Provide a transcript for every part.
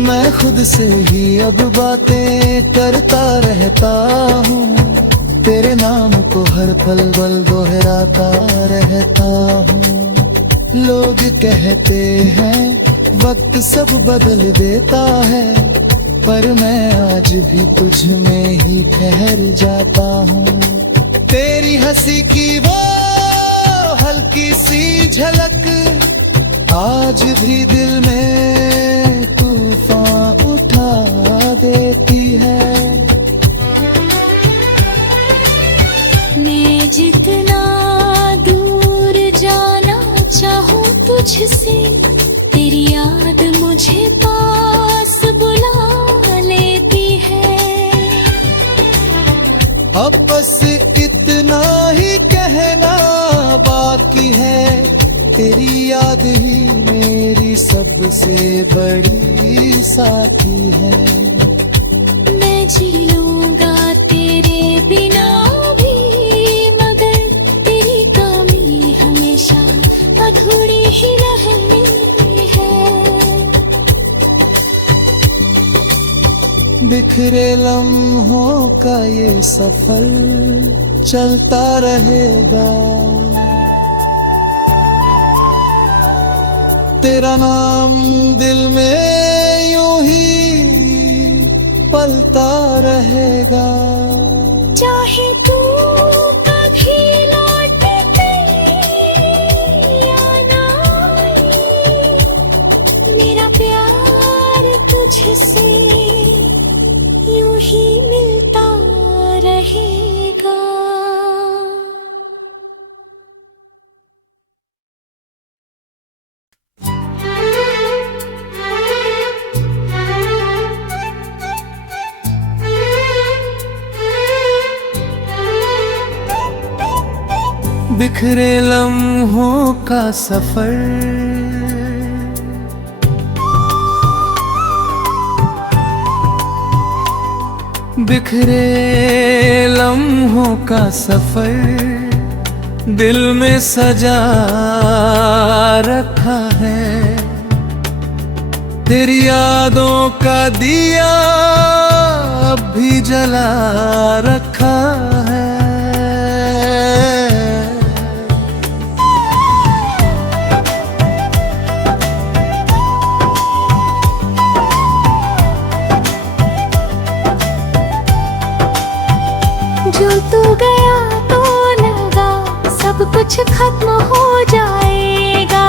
मैं खुद से ही अब बातें करता रहता हूँ, तेरे नाम को हर पल पल दोहराता रहता हूँ। लोग कहते हैं वक्त सब बदल देता है, पर मैं आज भी तुझ में ही ठहर जाता हूँ। तेरी हंसी की वो हल्की सी झलक आज भी दिल में तूफान उठा देती है। मैं जितना दूर जाना चाहूँ तुझसे, तेरी याद मुझे पास बुला लेती है। अब बस इतना ही कहना बाकी है, तेरी याद ही मेरी सबसे बड़ी साथी है। मैं जी लूँगा तेरे बिना भी, मगर तेरी कमी हमेशा अधूरी ही रहनी है। बिखरे लम्हों का ये सफर चलता रहेगा, तेरा नाम दिल में यूं ही पलता रहेगा। चाहे तू कभी लौट के या ना आए, मेरा प्यार तुझसे यूं ही मिलता रहेगा। बिखरे लम्हों का सफर बिखरे लम्हों का सफर दिल में सजा रखा है। तेरी यादों का दिया अब भी जला रखा है। जो तू गया तो लगा सब कुछ खत्म हो जाएगा,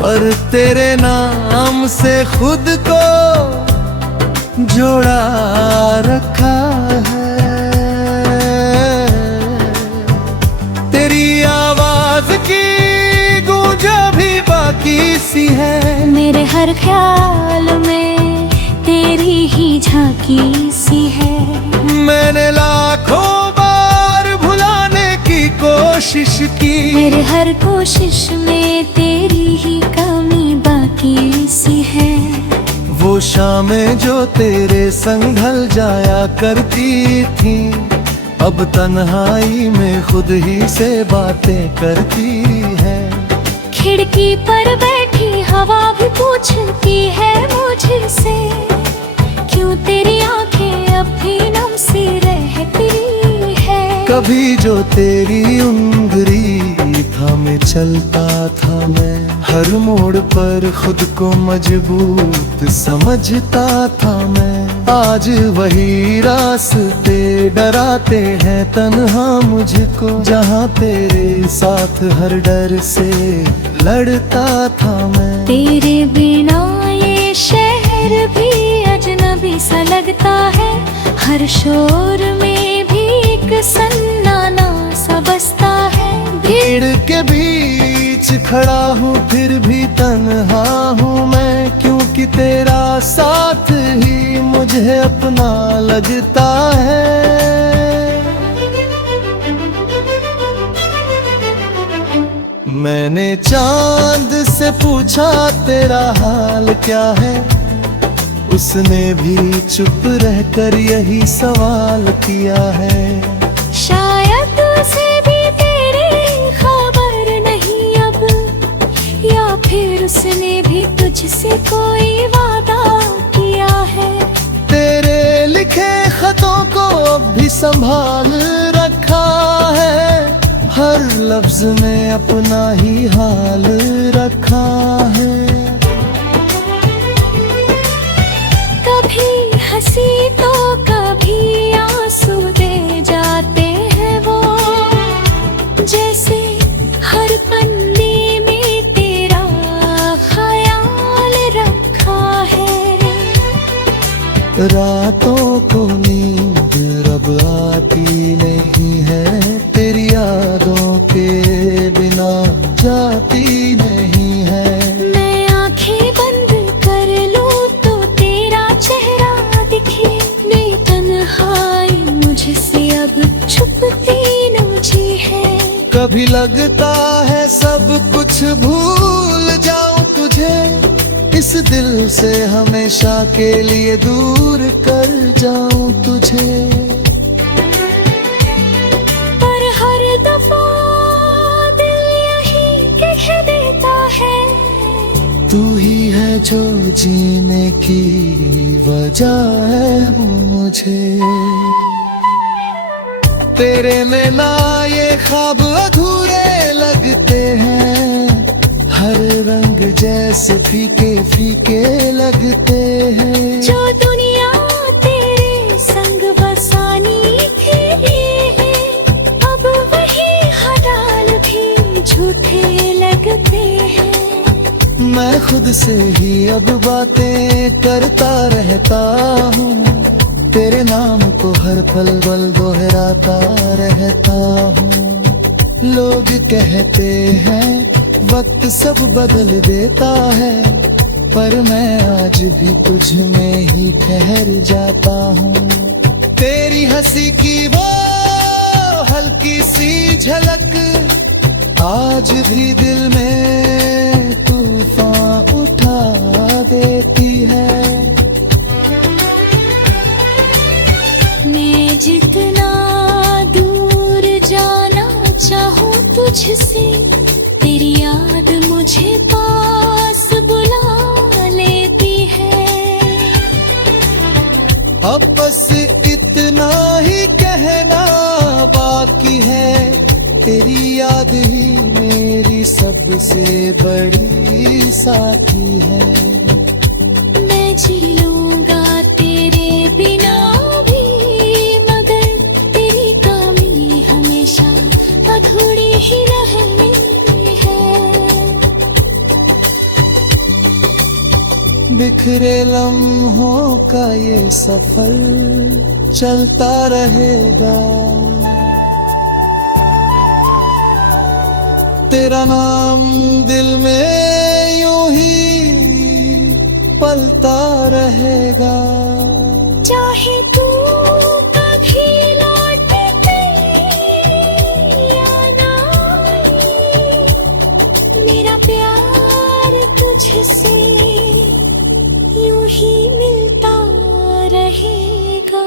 पर तेरे नाम से खुद को जोड़ा रखा है। तेरी आवाज की गूंज भी बाकी सी है, मेरे हर ख्याल में तेरी ही झांकी सी है। मैंने लाखों बार भुलाने की कोशिश की, मेरे हर कोशिश में तेरी ही कमी बाकी सी है। वो शामें जो तेरे संग ढल जाया करती थी, अब तन्हाई में खुद ही से बातें करती है। खिड़की पर बैठी हवा भी पूछती है मुझसे, क्यों तेरी आंखें अब भी नम सी रहती है। कभी जो तेरी उंगली थामे चलता था मैं, हर मोड़ पर खुद को मजबूत समझता था मैं। आज वही रास्ते डराते हैं तन्हा मुझको, जहाँ तेरे साथ हर डर से लड़ता था मैं। तेरे बिना ये शहर भी अजनबी सा लगता है, हर शोर में भी एक सन्नाटा सा बसता है। भीड़ के बीच खड़ा हूँ फिर भी तन्हा हूँ मैं, क्योंकि तेरा साथ ही मुझे अपना लगता है। मैंने चांद से पूछा तेरा हाल क्या है, उसने भी चुप रहकर यही सवाल किया है। शायद उसे भी तेरी खबर नहीं अब, या फिर उसने भी तुझसे कोई संभाल रखा है, हर लफ्ज में अपना ही हाल रखा है। कभी हंसी तो कभी आंसू दे जाते हैं वो, जैसे हर पन्ने में तेरा ख्याल रखा है। रातों को नींद रब आती नहीं है, तेरी यादों के बिना जाती नहीं है। मैं आंखें बंद कर लूं तो तेरा चेहरा दिखे, मेरी तन्हाई मुझसे अब छुपती मुझे है। कभी लगता है सब कुछ भूल जाऊं तुझे, इस दिल से हमेशा के लिए दूर कर जाऊं तुझे। पर हर दफा दिल यही कह देता है, तू ही है जो जीने की वजह है मुझे। तेरे में ना ये ख्वाब अधूरे लगते हैं, हर रंग जैसे फीके फीके लगते हैं। जो दुनिया तेरे संग बसानी थी, अब वही हडाल भी झूठे लगते हैं। मैं खुद से ही अब बातें करता रहता हूँ, तेरे नाम को हर पल पल दोहराता रहता हूँ। लोग कहते हैं वक्त सब बदल देता है, पर मैं आज भी तुझ में ही ठहर जाता हूँ। तेरी हंसी की वो हल्की सी झलक आज भी दिल में तूफान उठा देती है। मैं जितना दूर जाना चाहूँ तुझसे, तेरी याद मुझे पास बुला लेती है। अब बस इतना ही कहना बाकी है, तेरी याद ही मेरी सबसे बड़ी साथी है। मैं जी लूंगा तेरे बिना भी, मगर तेरी कमी हमेशा अधूरी ही रहनी है। बिखरे लम्हों का ये सफर चलता रहेगा, तेरा नाम दिल में यूं ही पलता रहेगा। चाहे तू कभी लौट के या ना आए, मेरा प्यार तुझसे यूं ही मिलता रहेगा।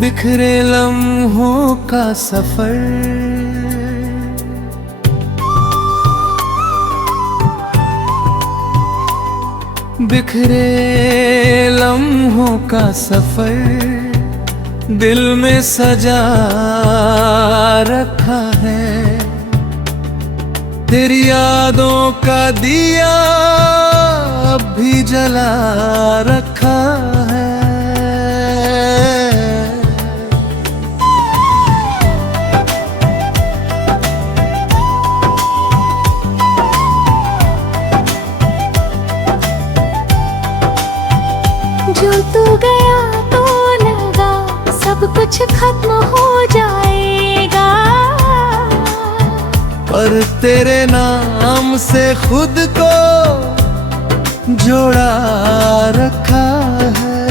बिखरे लम्हों का सफर बिखरे लम्हों का सफर दिल में सजा रखा है, तेरी यादों का दिया अब भी जला रखा है। जो तू गया तो लगा सब कुछ खत्म हो जाएगा, पर तेरे नाम से खुद को जोड़ा रखा है।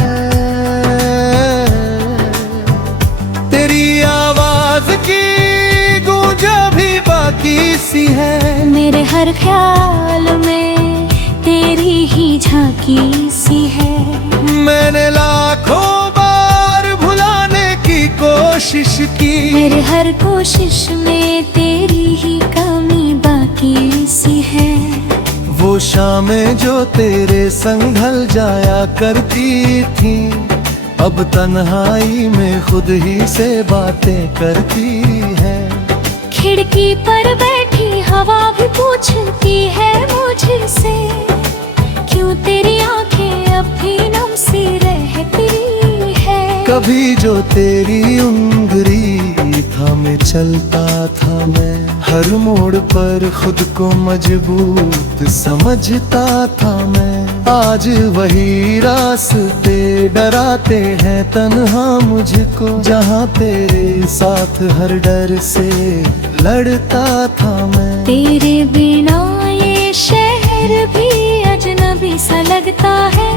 तेरी आवाज की गूंज भी बाकी सी है, मेरे हर ख्याल में तेरी ही झांकी सी है। मैंने लाखों बार भुला कोशिश की। मेरे हर कोशिश में तेरी ही कमी बाकी सी है। वो शामें जो तेरे संग ढल जाया करती थी, अब तन्हाई में खुद ही से बातें करती है। खिड़की पर बैठी हवा भी पूछती है मुझसे, क्यों तेरी आंखें अब भी नम सी रहती है। कभी जो तेरी उंगली थामे चलता था मैं, हर मोड़ पर खुद को मजबूत समझता था मैं। आज वही रास्ते डराते हैं तन्हा मुझको, जहाँ तेरे साथ हर डर से लड़ता था मैं। तेरे बिना ये शहर भी अजनबी सा लगता है,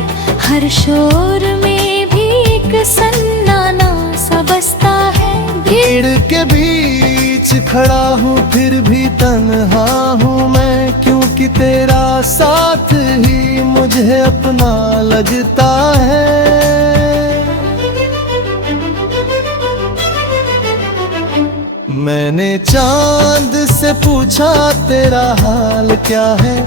हर शोर में भी एक सन्नाटा सा बसता है। भीड़ के बीच खड़ा हूँ फिर भी तन्हा हूँ मैं, क्योंकि तेरा साथ ही मुझे अपना लगता है। मैंने चांद से पूछा तेरा हाल क्या है,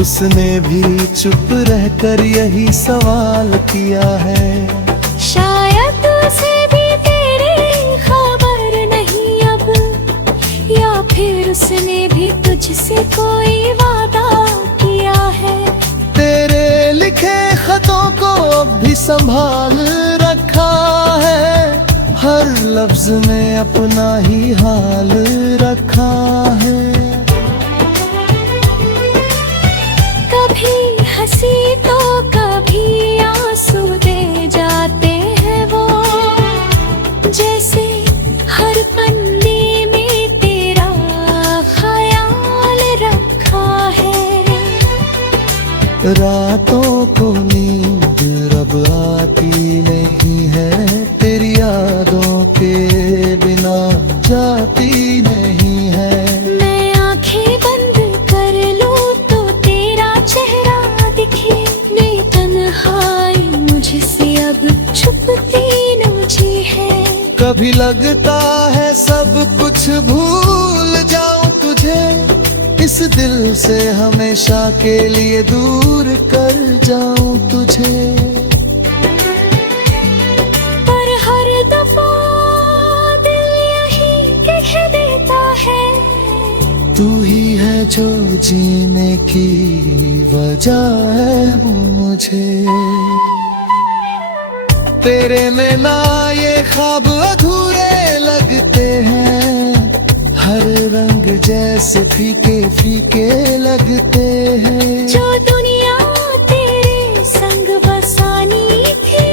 उसने भी चुप रहकर यही सवाल किया है। शायद उसे भी तेरी खबर नहीं अब, या फिर उसने भी तुझसे कोई वादा किया है। तेरे लिखे खतों को अब भी संभाल रखा है, हर लफ्ज में अपना ही हाल रखा है। कभी हंसी तो कभी आंसू दे जाते हैं वो, जैसे हर पन्ने में तेरा ख्याल रखा है। रातों को नींद रब आती नहीं है, तेरी यादों के बिना जाती नहीं है। मैं आंखें बंद कर लूं तो तेरा चेहरा दिखे, नहीं तन्हाई मुझसे अब छुपती मुझे है। कभी लगता है सब कुछ भूल जाऊं तुझे, इस दिल से हमेशा के लिए दूर कर जाऊं तुझे। पर हर दफा दिल यही कह देता है, तू ही है जो जीने की वजह है मुझे। तेरे में ना ये ख्वाब अधूरे लगते हैं, हर रंग जैसे फीके फीके लगते हैं। जो दुनिया तेरे संग बसानी थी,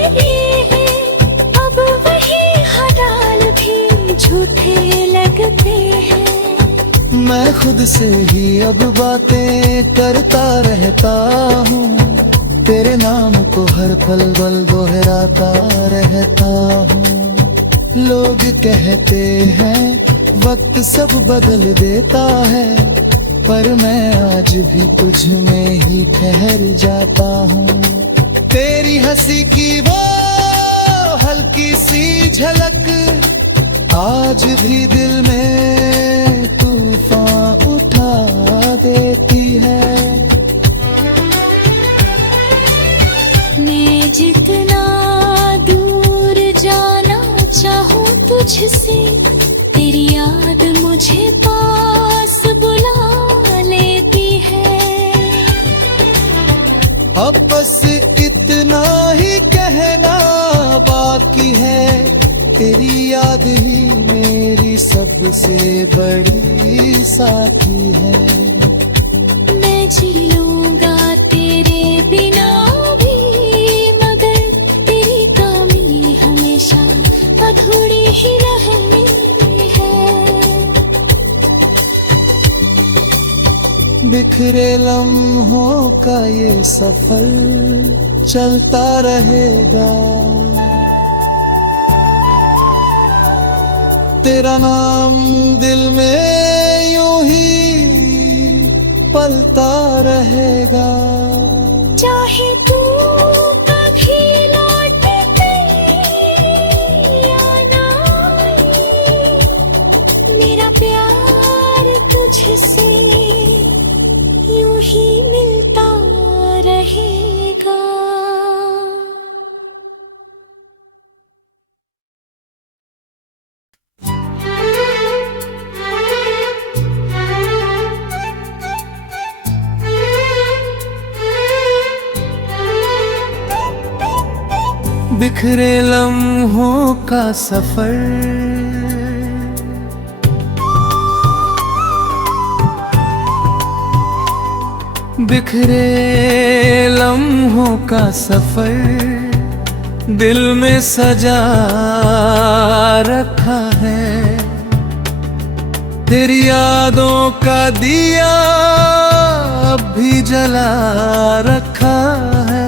अब वही हडाल भी झूठे लगते हैं। मैं खुद से ही अब बातें करता रहता हूँ, तेरे नाम को हर पल पल दोहराता रहता हूँ। लोग कहते हैं वक्त सब बदल देता है, पर मैं आज भी तुझ में ही ठहर जाता हूँ। तेरी हंसी की वो हल्की सी झलक आज भी दिल में तूफान उठा देती है। मैं जितना दूर जाना चाहूँ तुझसे, तेरी याद मुझे पास बुला लेती है। अब बस इतना ही कहना बाकी है, तेरी याद ही मेरी सबसे बड़ी साथी है। मैं जी लूंगा तेरे बिना भी, मगर तेरी कमी हमेशा अधूरी ही रहनी है। बिखरे लम्हों का ये सफर चलता रहेगा, तेरा नाम दिल में यूं ही पलता रहेगा। चाहे तू कभी लौट के या ना ही मिलता रहेगा। बिखरे लम्हों का सफर, बिखरे लम्हों का सफर दिल में सजा रखा है। तेरी यादों का दिया अब भी जला रखा है।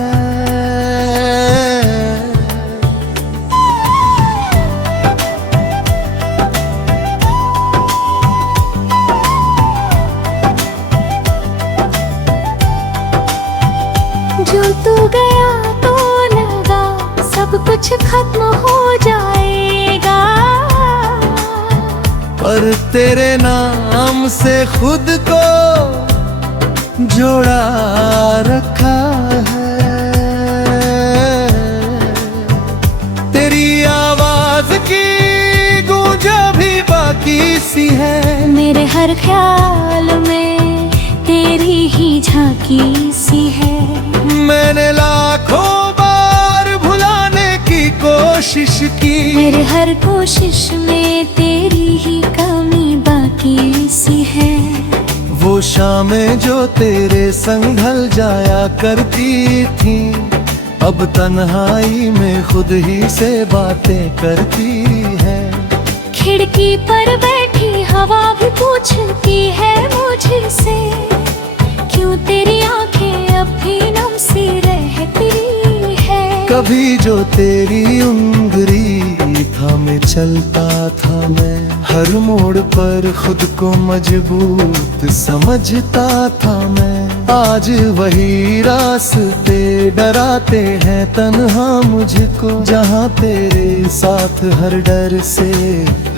जो तू गया तो लगा सब कुछ खत्म हो जाएगा, पर तेरे नाम से खुद को जोड़ा रखा है। तेरी आवाज की गूंज भी बाकी सी है। मेरे हर ख्याल में तेरी ही झांकी सी है। मैंने लाखों बार भुलाने की कोशिश की, मेरे हर कोशिश में तेरी ही कमी बाकी सी है। वो शामें जो तेरे संग ढल जाया करती थी, अब तन्हाई में खुद ही से बातें करती है। खिड़की पर बैठी हवा भी पूछती है मुझसे, क्यों तेरी आंखें अब भी नम सी रहती है। कभी जो तेरी उंगली थामे चलता था मैं, हर मोड़ पर खुद को मजबूत समझता था मैं। आज वही रास्ते डराते हैं तन्हा मुझको, जहाँ तेरे साथ हर डर से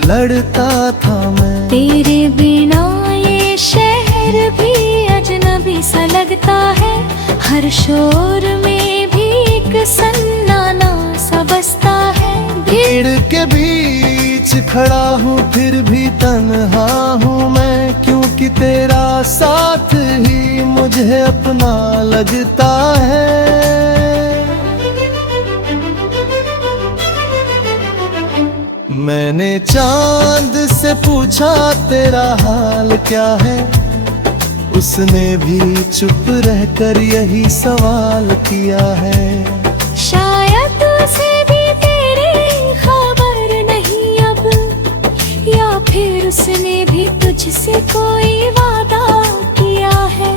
लड़ता था मैं। तेरे बिना ये शहर भी अजनबी सा लगता है। हर शोर में भी एक सन्नाटा सा बसता है। भीड़ के बीच खड़ा हूँ फिर भी तन्हा हूँ मैं, क्योंकि तेरा साथ ही मुझे अपना लगता है। मैंने चांद से पूछा तेरा हाल क्या है, उसने भी चुप रहकर यही सवाल किया है। शायद उसे भी तेरी खबर नहीं अब, या फिर उसने भी तुझसे कोई वादा किया है।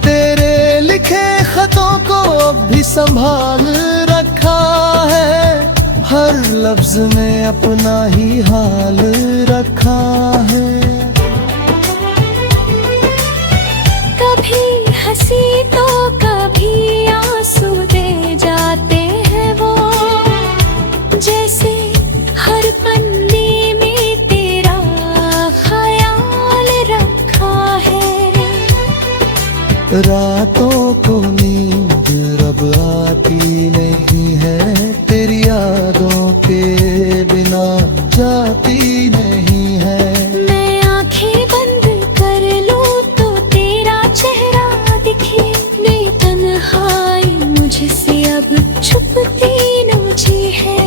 तेरे लिखे खतों को अब भी संभाल रखा है, हर लफ्ज में अपना ही हाल रखा है। कभी हंसी तो कभी आंसू दे जाते हैं वो, जैसे हर पन्ने में तेरा ख्याल रखा है। रातों को नींद अब आती नहीं है, तेरी यादों के बिना जाती नहीं है। मैं आंखें बंद कर लूं तो तेरा चेहरा दिखे, नहीं तन्हाई मुझसे अब छुपती मुझे है।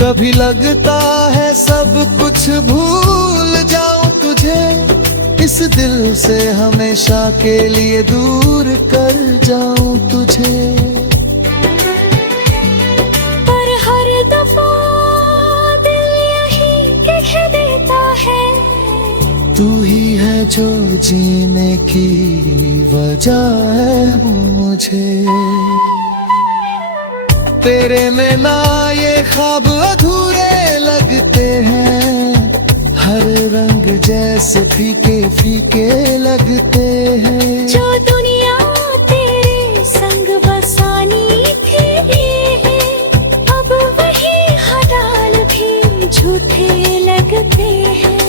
कभी लगता है सब कुछ भूल जाऊं तुझे, इस दिल से हमेशा के लिए दूर कर जाऊं तुझे। पर हर दफा दिल यही कह देता है, तू ही है जो जीने की वजह है मुझे। तेरे में ना ये ख्वाब अधूरे लगते हैं, हर रंग जैसे फीके फीके लगते हैं। जो दुनिया तेरे संग बसानी थी, अब वही ख्याल भी झूठे लगते हैं।